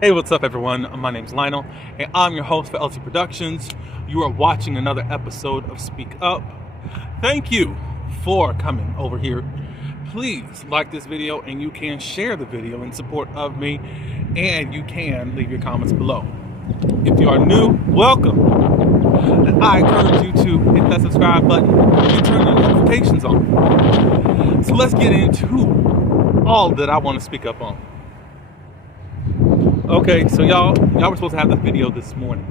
Hey, what's up, everyone? My name's Lionel, and I'm your host for LT Productions. You are watching another episode of Speak Up. Thank you for coming over here. Please like this video, and you can share the video in support of me, and you can leave your comments below. If you are new, welcome. And I encourage you to hit that subscribe button and turn the notifications on. So let's get into all that I want to speak up on. Okay, so y'all were supposed to have the video this morning.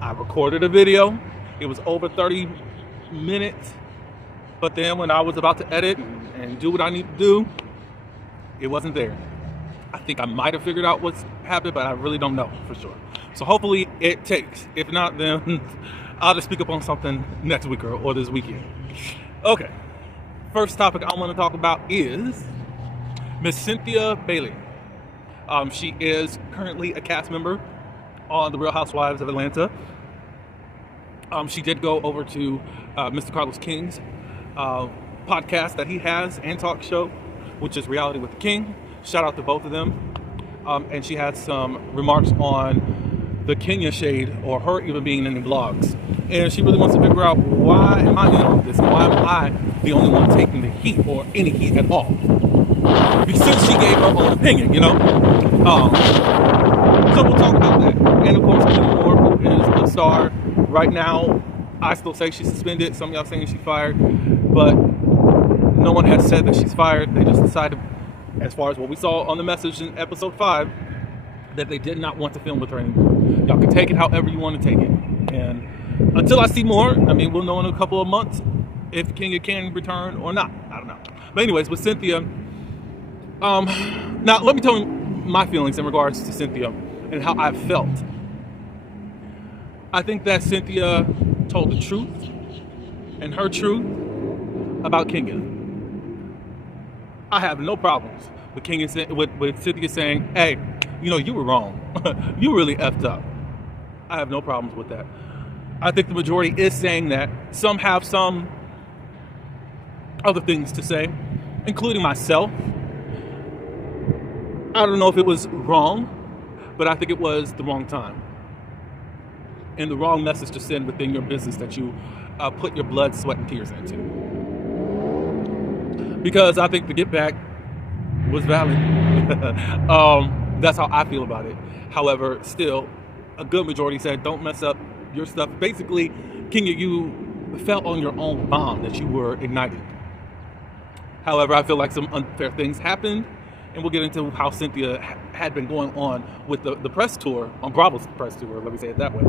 I recorded a video. It was over 30 minutes. But then when I was about to edit and do what I need to do, it wasn't there. I think I might have figured out what's happened, but I really don't know for sure. So hopefully it takes. If not, then I'll just speak up on something next week or this weekend. Okay, first topic I want to talk about is Miss Cynthia Bailey. She is currently a cast member on The Real Housewives of Atlanta. She did go over to Mr. Carlos King's podcast that he has and talk show, which is Reality with the King. Shout out to both of them. And she had some remarks on the Kenya shade, or her even being in the blogs. And she really wants to figure out, why am I in on this? Why am I the only one taking the heat, or any heat at all? Since she gave her own opinion, you know? So we'll talk about that. And of course, Kenya Moore, who is a star right now. I still say she's suspended. Some of y'all saying she's fired. But no one has said that she's fired. They just decided, as far as what we saw on the message in episode 5, that they did not want to film with her anymore. Y'all can take it however you want to take it. And until I see more, I mean, we'll know in a couple of months if Kenya can return or not. I don't know. But anyways, with Cynthia, now let me tell you my feelings in regards to Cynthia and how I felt. I think that Cynthia told the truth, and her truth about Kenya. I have no problems with with Cynthia saying, "Hey, you know, you were wrong. You really effed up." I have no problems with that. I think the majority is saying that. Some have some other things to say, including myself. I don't know if it was wrong, but I think it was the wrong time and the wrong message to send within your business that you put your blood, sweat, and tears into. Because I think the get back was valid. That's how I feel about it. However, still, a good majority said, don't mess up your stuff. Basically, Kenya, you fell on your own bomb that you were igniting. However, I feel like some unfair things happened. And we'll get into how Cynthia had been going on with the press tour, on Bravo's press tour, let me say it that way.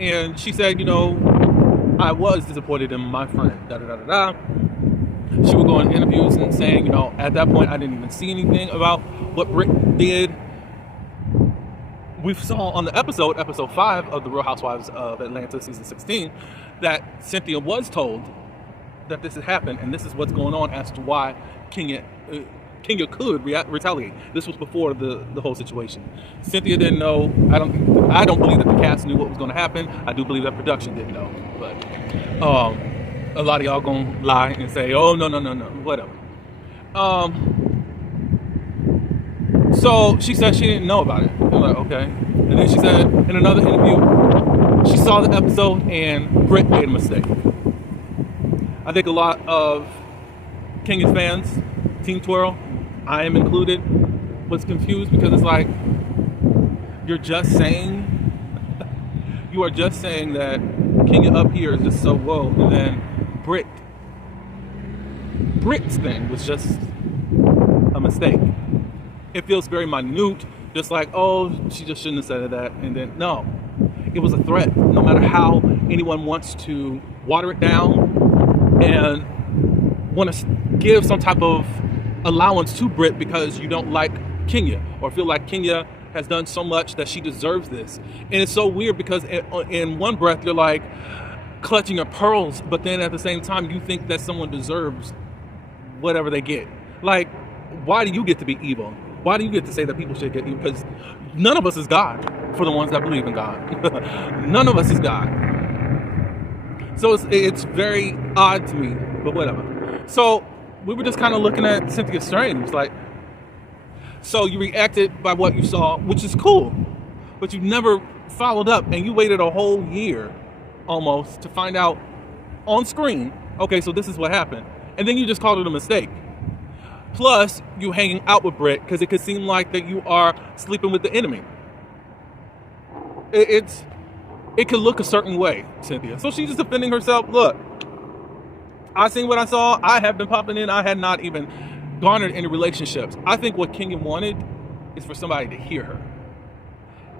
And she said, you know, I was disappointed in my friend, da-da-da-da-da. She would go in interviews and saying, you know, at that point, I didn't even see anything about what Britt did. We saw on the episode 5 of The Real Housewives of Atlanta, season 16, that Cynthia was told that this had happened, and this is what's going on as to why Kenya could retaliate. This was before the whole situation. Cynthia didn't know. I don't believe that the cast knew what was going to happen. I do believe that production didn't know. But a lot of y'all gonna lie and say, "Oh no, whatever." So she said she didn't know about it. I'm like, okay. And then she said in another interview, she saw the episode and Britt made a mistake. I think a lot of Kenya's fans, Team Twirl, I am included, was confused because it's like, you are just saying that Kenya up here is just so whoa, and then Britt's thing was just a mistake. It feels very minute, just like, oh, she just shouldn't have said that, and then no, it was a threat. No matter how anyone wants to water it down and want to give some type of allowance to Britt because you don't like Kenya or feel like Kenya has done so much that she deserves this. And it's so weird because in one breath you're like clutching your pearls, but then at the same time you think that someone deserves whatever they get. Like, why do you get to be evil? Why do you get to say that people should get evil? Because none of us is God, for the ones that believe in God. None of us is God. So it's very odd to me, but whatever. So we were just kind of looking at Cynthia Strange, like, So you reacted by what you saw, which is cool, but you never followed up, and you waited a whole year almost to find out on screen, okay, so this is what happened. And then you just called it a mistake. Plus, you hanging out with Britt because it could seem like that you are sleeping with the enemy. It could look a certain way, Cynthia. So she's just defending herself. Look, I seen what I saw. I have been popping in. I had not even garnered any relationships. I think what Kenya wanted is for somebody to hear her.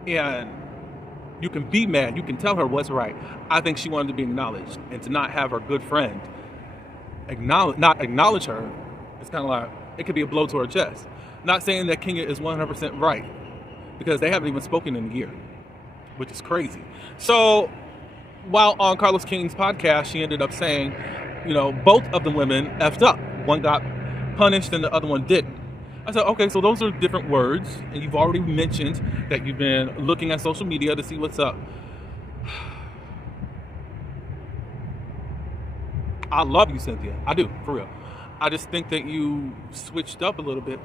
And you can be mad. You can tell her what's right. I think she wanted to be acknowledged, and to not have her good friend not acknowledge her, it's kind of like, it could be a blow to her chest. Not saying that Kenya is 100% right, because they haven't even spoken in a year, which is crazy. So while on Carlos King's podcast, she ended up saying, you know, both of the women effed up. One got punished and the other one didn't. I said, okay, so those are different words, and you've already mentioned that you've been looking at social media to see what's up. I love you, Cynthia. I do, for real. I just think that you switched up a little bit,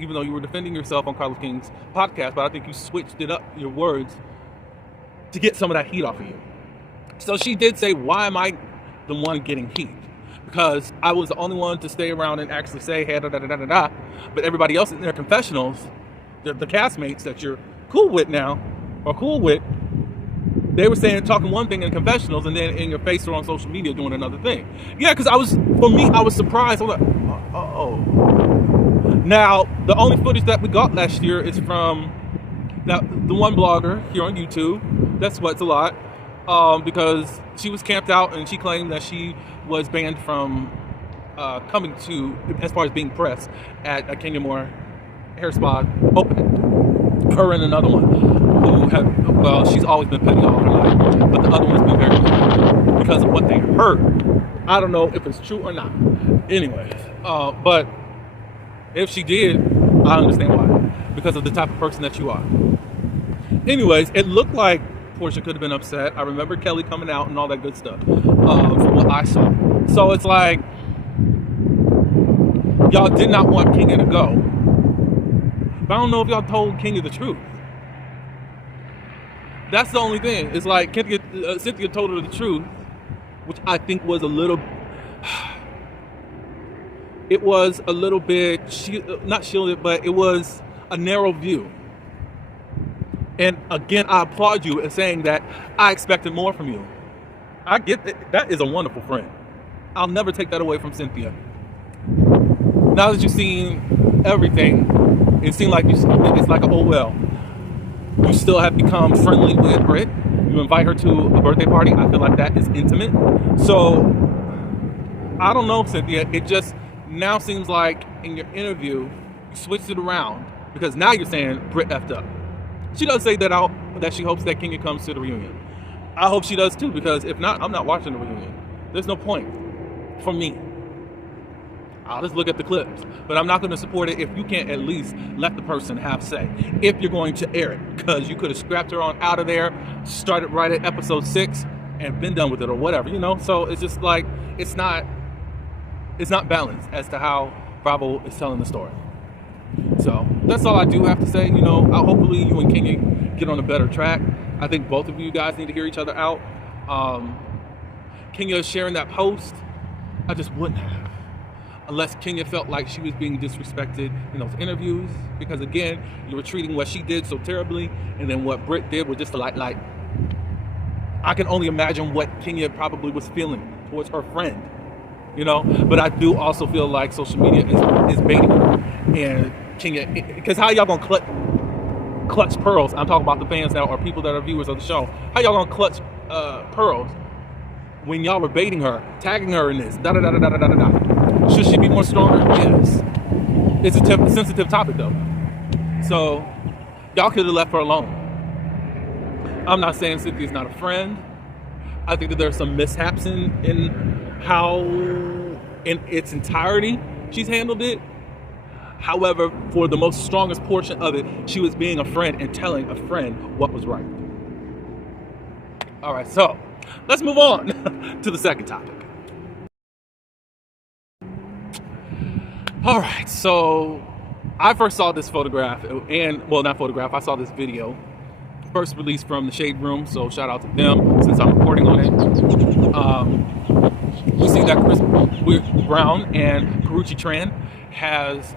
even though you were defending yourself on Carlos King's podcast, but I think you switched it up, your words, to get some of that heat off of you. So she did say, why am I the one getting heat? Because I was the only one to stay around and actually say, hey, da da da da da. But everybody else in their confessionals, the castmates that you're cool with now, or cool with, they were talking one thing in confessionals, and then in your face or on social media doing another thing. Yeah, because I was surprised. I was like, oh. Now, the only footage that we got last year is from the one blogger here on YouTube that sweats a lot, because she was camped out and she claimed that she was banned from coming to, as far as being pressed, at a Kenya Moore hair spa opening. Her and another one who have, well, she's always been petty all her life, but the other one's been very good because of what they heard. I don't know if it's true or not. Anyways, but if she did, I understand why. Because of the type of person that you are. Anyways, it looked like Portia could have been upset. I remember Kelly coming out and all that good stuff, from what I saw. So it's like, y'all did not want Kenya to go. But I don't know if y'all told Kenya the truth. That's the only thing. It's like Cynthia told her the truth, which I think was a little... It was a little bit, not shielded, but it was a narrow view. And again, I applaud you in saying that I expected more from you. I get that. That is a wonderful friend. I'll never take that away from Cynthia. Now that you've seen everything, it seemed like it's like a, oh well. You still have become friendly with Britt. You invite her to a birthday party. I feel like that is intimate. So, I don't know, Cynthia. It just now seems like in your interview, you switched it around. Because now you're saying Britt effed up. She does say that she hopes that Kenya comes to the reunion. I hope she does too, because if not, I'm not watching the reunion. There's no point for me. I'll just look at the clips. But I'm not going to support it if you can't at least let the person have say. If you're going to air it. Because you could have scrapped her on out of there, started right at episode 6, and been done with it or whatever, you know? So it's just like, it's not balanced as to how Bravo is telling the story. So that's all I do have to say. You know, hopefully you and Kenya get on a better track. I think both of you guys need to hear each other out. Kenya sharing that post, I just wouldn't have. Unless Kenya felt like she was being disrespected in those interviews. Because again, you were treating what she did so terribly, and then what Britt did was just like I can only imagine what Kenya probably was feeling towards her friend. You know, but I do also feel like social media is baiting her. And Kenya, because how y'all gonna clutch pearls? I'm talking about the fans now, or people that are viewers of the show. How y'all gonna clutch pearls when y'all were baiting her, tagging her in this, da da da da da da da da? Should she be more stronger? Yes. It's a sensitive topic though. So y'all could have left her alone. I'm not saying Cynthia's not a friend. I think that there's some mishaps in how, in its entirety, she's handled it. However, for the most strongest portion of it, she was being a friend and telling a friend what was right. All right, so let's move on to the second topic. All right, so I first saw this photograph, and well, not photograph, I saw this video, first released from the Shade Room, so shout out to them since I'm recording on it. We see that Chris Brown and Karrueche Tran has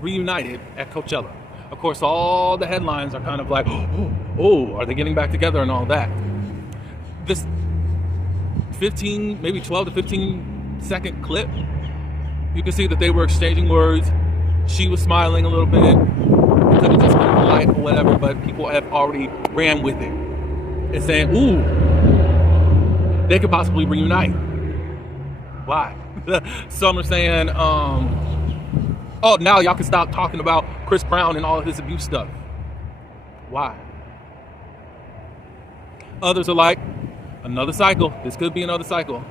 reunited at Coachella. Of course, all the headlines are kind of like, oh, are they getting back together and all that. This 15, maybe 12 to 15 second clip, you can see that they were exchanging words. She was smiling a little bit. It could have just been polite or whatever, but people have already ran with it and saying, ooh, they could possibly reunite. Why? Some are saying, oh, now y'all can stop talking about Chris Brown and all of his abuse stuff. Why? Others are like, another cycle. This could be another cycle.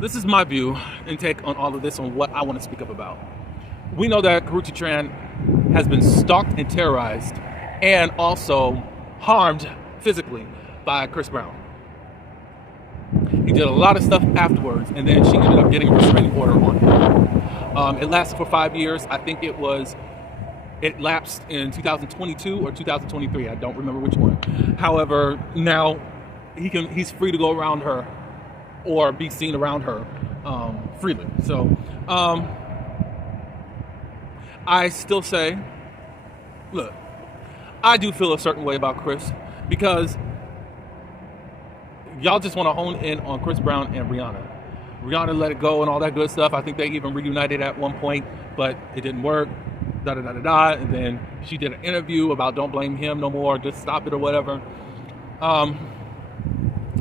This is my view and take on all of this on what I want to speak up about. We know that Karrueche Tran has been stalked and terrorized and also harmed physically by Chris Brown. He did a lot of stuff afterwards, and then she ended up getting a restraining order on him. It lasted for 5 years. I think it lapsed in 2022 or 2023. I don't remember which one. However, now he's free to go around her or be seen around her freely. So I still say, look, I do feel a certain way about Chris because y'all just want to hone in on Chris Brown and Rihanna. Rihanna let it go and all that good stuff. I think they even reunited at one point, but it didn't work. And then she did an interview about don't blame him no more, just stop it or whatever. And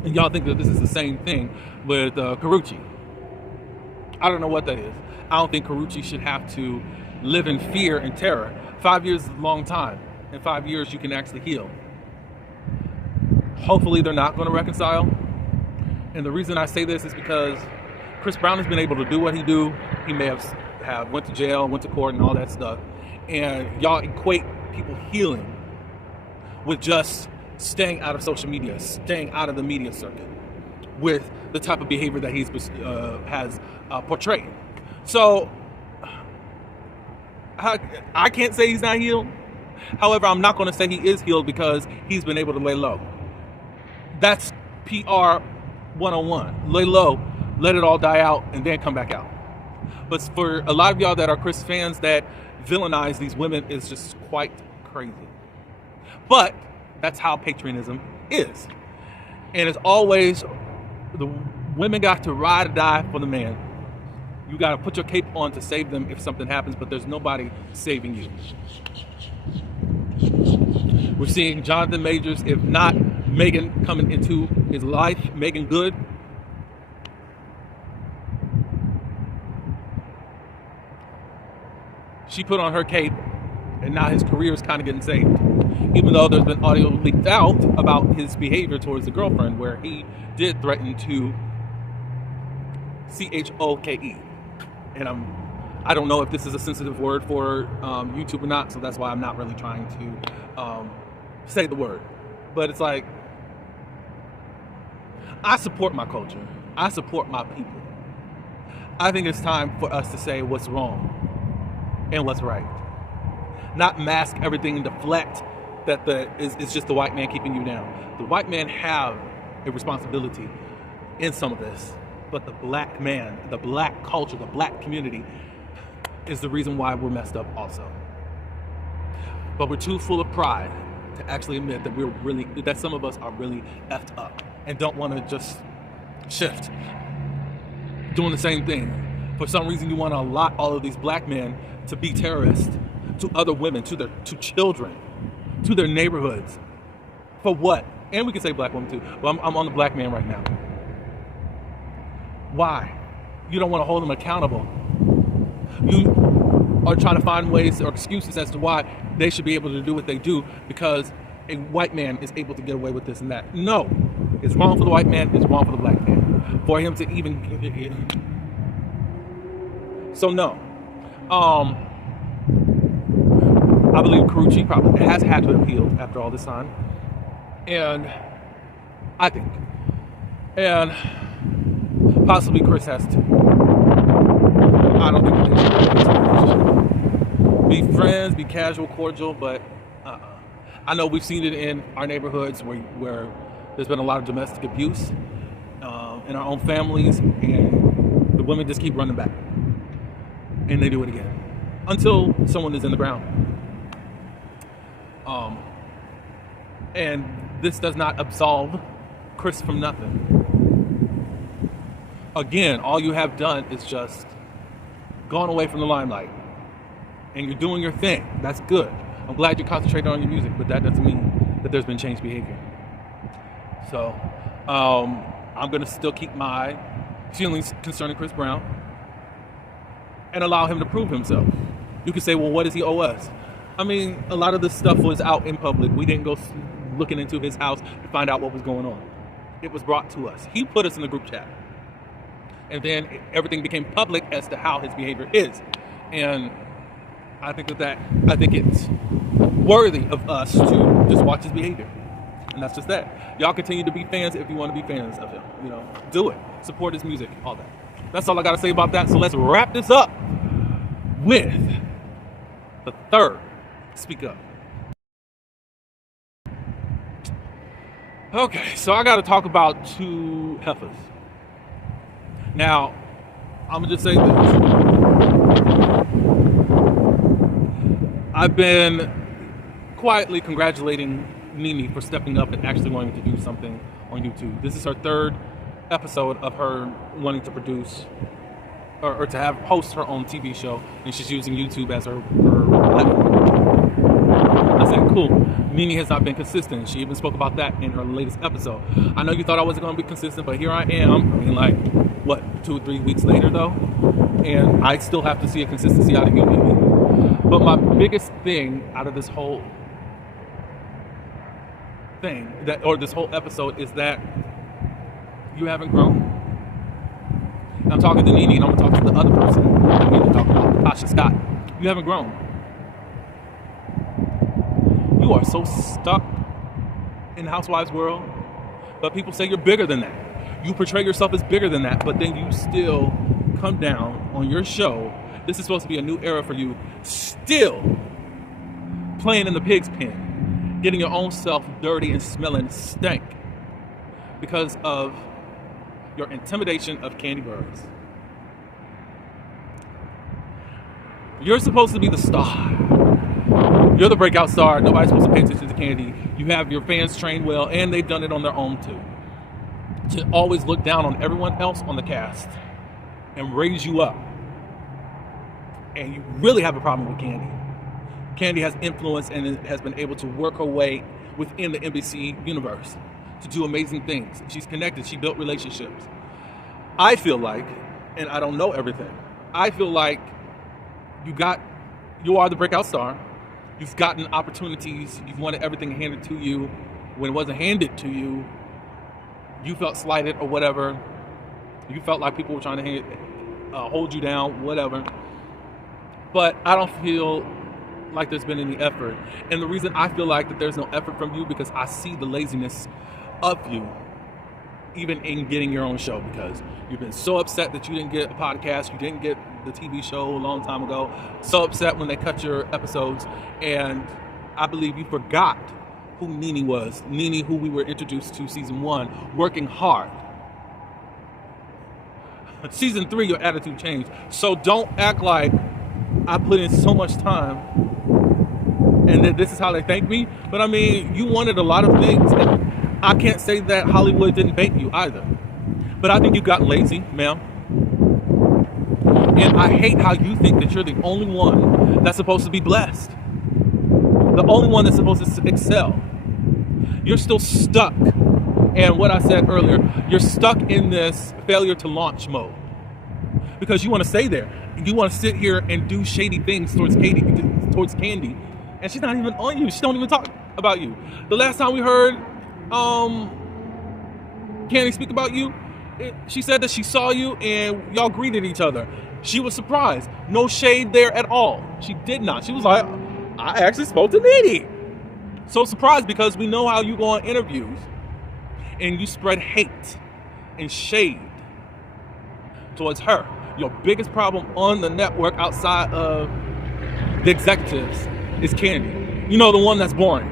y'all think that this is the same thing with Karrueche. I don't know what that is. I don't think Karrueche should have to live in fear and terror. 5 years is a long time. In 5 years, you can actually heal. Hopefully, they're not going to reconcile. And the reason I say this is because Chris Brown has been able to do what he do. He may have went to jail, went to court, and all that stuff. And y'all equate people healing with just staying out of social media, staying out of the media circuit, with the type of behavior that he's has portrayed. So I can't say he's not healed. However, I'm not going to say he is healed because he's been able to lay low. That's PR 101. Lay low, let it all die out, and then come back out. But for a lot of y'all that are Chris fans that villainize these women is just quite crazy. But that's how patriotism is. And it's always the women got to ride or die for the man. You got to put your cape on to save them if something happens, but there's nobody saving you. We're seeing Jonathan Majors, if not Megan coming into his life, Megan Good. She put on her cape, and now his career is kind of getting saved. Even though there's been audio leaked out about his behavior towards the girlfriend, where he did threaten to CHOKE. And I don't know if this is a sensitive word for YouTube or not, so that's why I'm not really trying to say the word. But it's like, I support my culture. I support my people. I think it's time for us to say what's wrong and what's right. Not mask everything and deflect that it's just the white man keeping you down. The white man have a responsibility in some of this, but the black man, the black culture, the black community is the reason why we're messed up also. But we're too full of pride to actually admit that that some of us are really effed up and don't want to just shift doing the same thing. For some reason, you want to allot all of these black men to be terrorists to other women, to children, to their neighborhoods. For what? And we can say black women too. Well, I'm on the black man right now. Why? You don't want to hold them accountable. You are trying to find ways or excuses as to why they should be able to do what they do because a white man is able to get away with this and that. No. It's wrong for the white man. It's wrong for the black man. For him to even... So, no. I believe Karrueche probably has had to have healed after all this time. And I think. And possibly Chris has too. I don't think they should be friends. fans, be casual, cordial, but I know we've seen it in our neighborhoods where there's been a lot of domestic abuse in our own families, and the women just keep running back, and they do it again until someone is in the ground. And this does not absolve Chris from nothing. Again, all you have done is just gone away from the limelight, and you're doing your thing. That's good. I'm glad you're concentrating on your music, but that doesn't mean that there's been changed behavior. So I'm going to still keep my feelings concerning Chris Brown and allow him to prove himself. You could say, well, what does he owe us? I mean, a lot of this stuff was out in public. We didn't go looking into his house to find out what was going on. It was brought to us. He put us in the group chat. And then everything became public as to how his behavior is. And I think it's worthy of us to just watch his behavior. And that's just that. Y'all continue to be fans if you want to be fans of him. You know, do it. Support his music, all that. That's all I got to say about that. So let's wrap this up with the third Speak Up. Okay, so I got to talk about two heifers. Now, I'm going to just say this. I've been quietly congratulating Nene for stepping up and actually wanting to do something on YouTube. This is her third episode of her wanting to produce or to have host her own TV show, and she's using YouTube as her platform. I said, cool. Nene has not been consistent. She even spoke about that in her latest episode. I know you thought I wasn't going to be consistent, but here I am. I mean, like, what, 2 or 3 weeks later, though? And I still have to see a consistency out of you, Nene. But my biggest thing out of this whole thing, this whole episode, is that you haven't grown. And I'm talking to Nene, and I'm going to talk to the other person. I need to talk about Tasha Scott. You haven't grown. You are so stuck in the housewives world, but people say you're bigger than that. You portray yourself as bigger than that, but then you still come down on your show. This is supposed to be a new era for you, still playing in the pig's pen, getting your own self dirty and smelling stank because of your intimidation of Candy Burris. You're supposed to be the star. You're the breakout star. Nobody's supposed to pay attention to Candy. You have your fans trained well, and they've done it on their own too. To always look down on everyone else on the cast and raise you up. And you really have a problem with Candy. Candy has influence and has been able to work her way within the NBC universe to do amazing things. She's connected. She built relationships. I feel like, and I don't know everything, I feel like you are the breakout star. You've gotten opportunities. You've wanted everything handed to you. When it wasn't handed to you, you felt slighted or whatever. You felt like people were trying to hold you down, whatever. But I don't feel like there's been any effort. And the reason I feel like that there's no effort from you, because I see the laziness of you, even in getting your own show, because you've been so upset that you didn't get a podcast, you didn't get the TV show a long time ago, so upset when they cut your episodes, and I believe you forgot who Nene was. Nene, who we were introduced to season 1, working hard. Season 3, your attitude changed. So don't act like I put in so much time and that this is how they thank me. But I mean, you wanted a lot of things. And I can't say that Hollywood didn't bait you either. But I think you've gotten lazy, ma'am. And I hate how you think that you're the only one that's supposed to be blessed. The only one that's supposed to excel. You're still stuck. And what I said earlier, you're stuck in this failure to launch mode. Because you want to stay there. You want to sit here and do shady things towards Candy. And she's not even on you. She don't even talk about you. The last time we heard Candy speak about you, she said that she saw you and y'all greeted each other. She was surprised. No shade there at all. She did not. She was like, I actually spoke to Nene. So surprised, because we know how you go on interviews and you spread hate and shade towards her. Your biggest problem on the network outside of the executives, is Candy. You know, the one that's boring.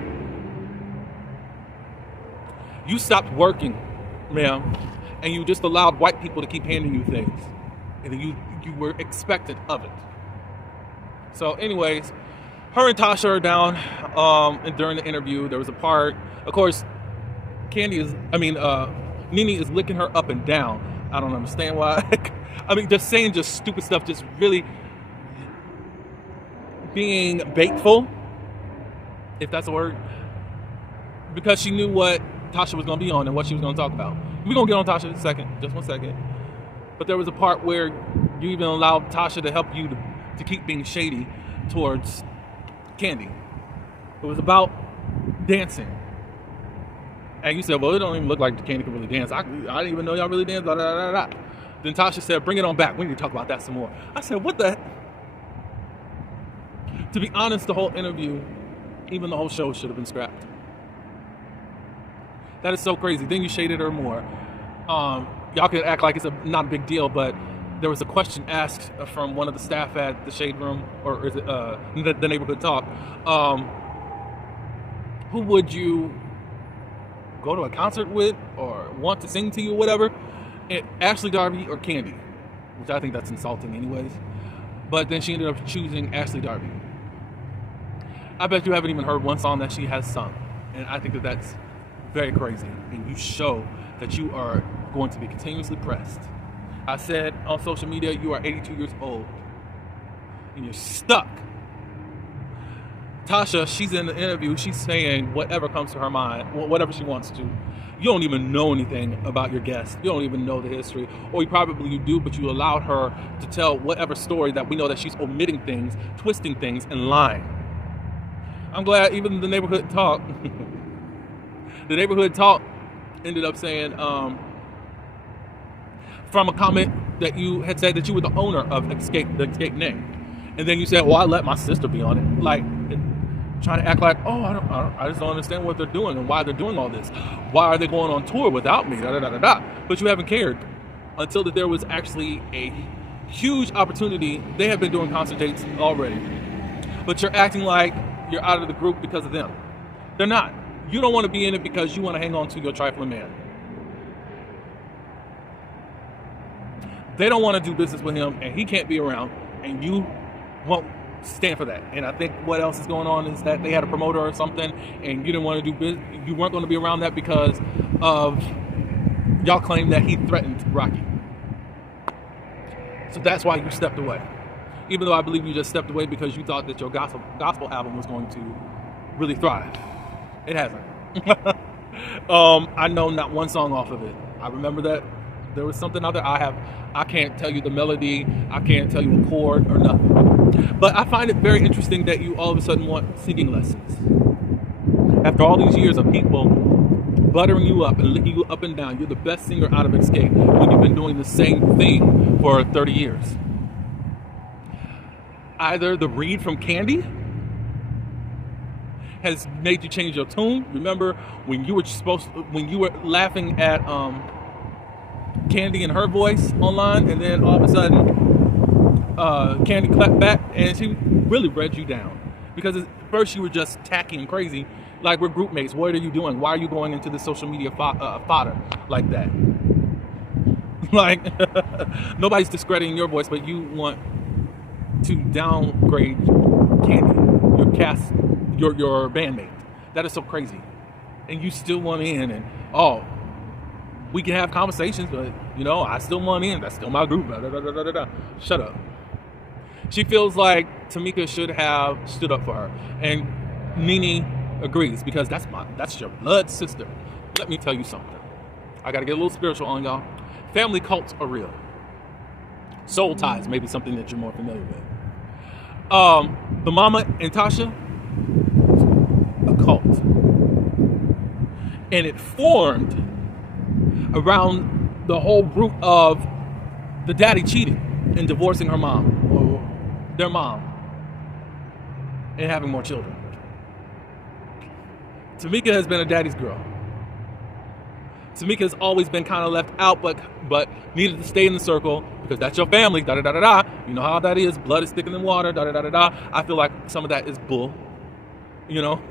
You stopped working, ma'am, and you just allowed white people to keep handing you things. And you were expected of it. So anyways, her and Tasha are down, and during the interview, there was a part, of course, Nene is licking her up and down. I don't understand why. I mean, just saying just stupid stuff, just really being baitful, if that's a word, because she knew what Tasha was going to be on and what she was going to talk about. We're going to get on Tasha in a second, just 1 second. But there was a part where you even allowed Tasha to help you to keep being shady towards Candy. It was about dancing. And you said, well, it don't even look like Candy can really dance. I didn't even know y'all really dance. Blah, blah, blah, blah. Then Tasha said, bring it on back. We need to talk about that some more. I said, what the? To be honest, the whole interview, even the whole show should have been scrapped. That is so crazy. Then you shaded her more. Y'all can act like it's not a big deal, but there was a question asked from one of the staff at the Shade Room, or is it the Neighborhood Talk. Who would you go to a concert with or want to sing to you or whatever? Ashley Darby or Candy, which I think that's insulting anyways. But then she ended up choosing Ashley Darby. I bet you haven't even heard one song that she has sung. And I think that that's very crazy. And you show that you are going to be continuously pressed. I said on social media, you are 82 years old. And you're stuck. Tasha, she's in the interview, she's saying whatever comes to her mind, whatever she wants to. You don't even know anything about your guest. You don't even know the history. Or you do, but you allowed her to tell whatever story that we know that she's omitting things, twisting things, and lying. I'm glad even the Neighborhood Talk, ended up saying, from a comment that you had said that you were the owner of the Escape name. And then you said, well, I let my sister be on it. Like, trying to act like, oh, I just don't understand what they're doing and why they're doing all this. Why are they going on tour without me? Da, da, da, da, da. But you haven't cared until that there was actually a huge opportunity. They have been doing concert dates already. But you're acting like you're out of the group because of them. They're not. You don't want to be in it because you want to hang on to your trifling man. They don't want to do business with him, and he can't be around, and you won't stand for that. And I think what else is going on is that they had a promoter or something, and you didn't want to do business. You weren't going to be around that because of y'all claim that he threatened Rocky. So that's why you stepped away. Even though I believe you just stepped away because you thought that your gospel album was going to really thrive. It hasn't. I know not one song off of it. I remember that there was something out there. I can't tell you the melody. I can't tell you a chord or nothing. But I find it very interesting that you all of a sudden want singing lessons. After all these years of people buttering you up and licking you up and down, you're the best singer out of Escape when you've been doing the same thing for 30 years. Either the read from Candy has made you change your tune. Remember when you were laughing at Candy and her voice online, and then all of a sudden Candy clapped back and she really read you down. Because at first you were just tacky and crazy, like we're group mates. What are you doing? Why are you going into the social media fodder like that? Like, nobody's discrediting your voice, but you want to downgrade Candy, your bandmate. That is so crazy. And you still want in, and we can have conversations, but I still want in. That's still my group. Da, da, da, da, da. Shut up. She feels like Tamika should have stood up for her, and Nene agrees because that's your blood sister. Let me tell you something. I gotta get a little spiritual on y'all. Family cults are real. Soul ties may be something that you're more familiar with. The Mama and Tasha, a cult, and it formed around the whole group of the daddy cheating and divorcing her mom, or their mom, and having more children. Tamika has been a daddy's girl. Tamika's always been kind of left out, but needed to stay in the circle because that's your family. Da da da da da. You know how that is. Blood is thicker than water. Da da da da da. I feel like some of that is bull. You know,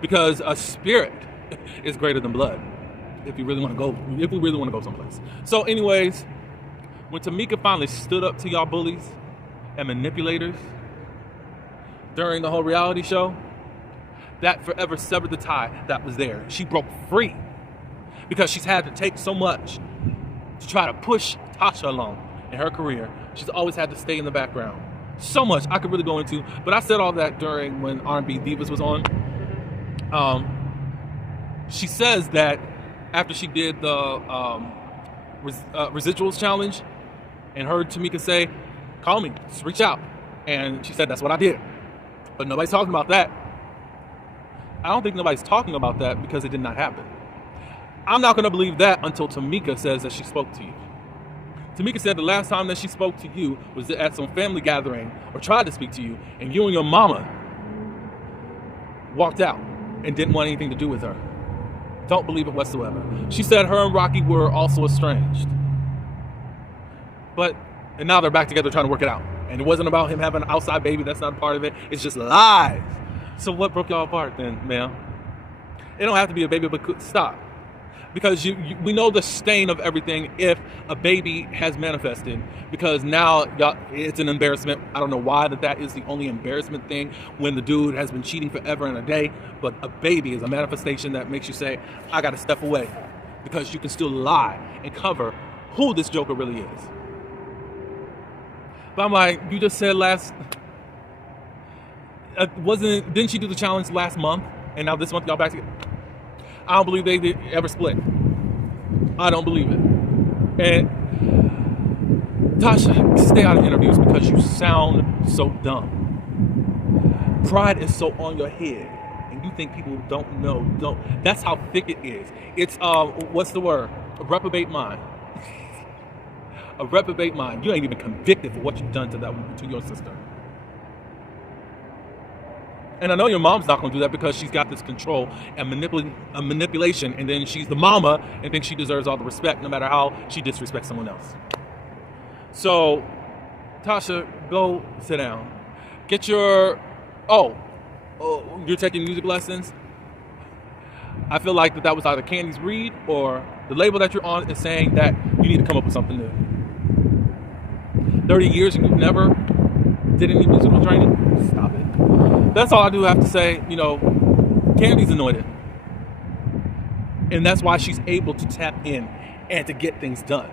because a spirit is greater than blood. If we really want to go someplace. So, anyways, when Tamika finally stood up to y'all bullies and manipulators during the whole reality show, that forever severed the tie that was there. She broke free because she's had to take so much to try to push Tasha along in her career. She's always had to stay in the background. So much I could really go into, but I said all that during when R&B Divas was on. She says that after she did the residuals challenge and heard Tamika say, call me, just reach out. And she said, that's what I did. But nobody's talking about that. I don't think nobody's talking about that because it did not happen. I'm not going to believe that until Tamika says that she spoke to you. Tamika said the last time that she spoke to you was at some family gathering or tried to speak to you, and you and your mama walked out and didn't want anything to do with her. Don't believe it whatsoever. She said her and Rocky were also estranged. And now they're back together trying to work it out. And it wasn't about him having an outside baby. That's not a part of it. It's just lies. So what broke y'all apart then, ma'am? It don't have to be a baby, but stop. Because we know the stain of everything if a baby has manifested. Because now it's an embarrassment. I don't know why that is the only embarrassment thing when the dude has been cheating forever and a day. But a baby is a manifestation that makes you say, I got to step away. Because you can still lie and cover who this joker really is. But I'm like, you just said didn't she do the challenge last month? And now this month y'all back together? I don't believe they ever split. I don't believe it. And Tasha, stay out of interviews because you sound so dumb. Pride is so on your head, and you think people don't know. That's how thick it is. It's what's the word? A reprobate mind. A reprobate mind. You ain't even convicted for what you've done to your sister. And I know your mom's not going to do that because she's got this control and manipulation, and then she's the mama and thinks she deserves all the respect no matter how she disrespects someone else. So, Tasha, go sit down. Get your... you're taking music lessons? I feel like that was either Candy's read or the label that you're on is saying that you need to come up with something new. 30 years and you've never did any musical training? Stop it. That's all I do have to say. You know, Candy's anointed. And that's why she's able to tap in and to get things done.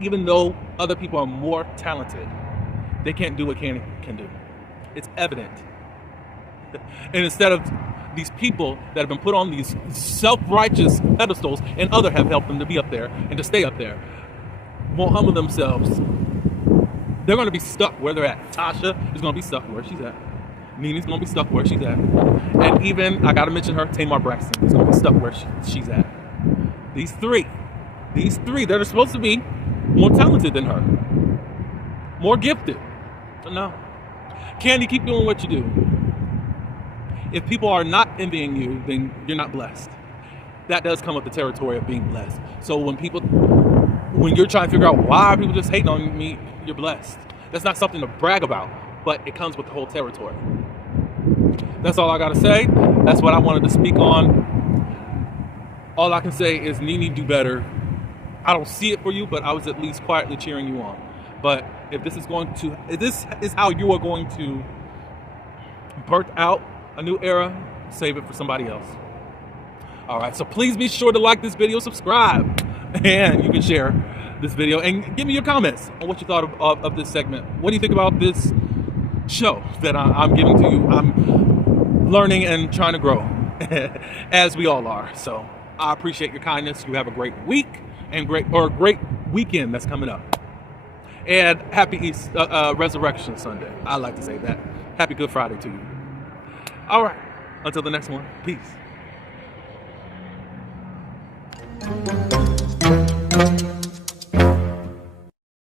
Even though other people are more talented, they can't do what Candy can do. It's evident. And instead of these people that have been put on these self-righteous pedestals and others have helped them to be up there and to stay up there, won't humble themselves, they're going to be stuck where they're at. Tasha is going to be stuck where she's at. Nini's going to be stuck where she's at. And even, I got to mention her, Tamar Braxton is going to be stuck where she's at. These three that are supposed to be more talented than her. More gifted. But no. Candy, keep doing what you do. If people are not envying you, then you're not blessed. That does come with the territory of being blessed. So when you're trying to figure out why are people just hating on me, you're blessed. That's not something to brag about, but it comes with the whole territory. That's all I got to say. That's what I wanted to speak on. All I can say is, Nene, do better. I don't see it for you, but I was at least quietly cheering you on. But if this is how you are going to birth out a new era, save it for somebody else. All right, so please be sure to like this video, subscribe, and you can share this video and give me your comments on what you thought of this segment. What do you think about this show that I'm giving to you? I'm learning and trying to grow, as we all are. So I appreciate your kindness. You have a great week and great weekend that's coming up. And happy Resurrection Sunday. I like to say that. Happy Good Friday to you. All right. Until the next one. Peace.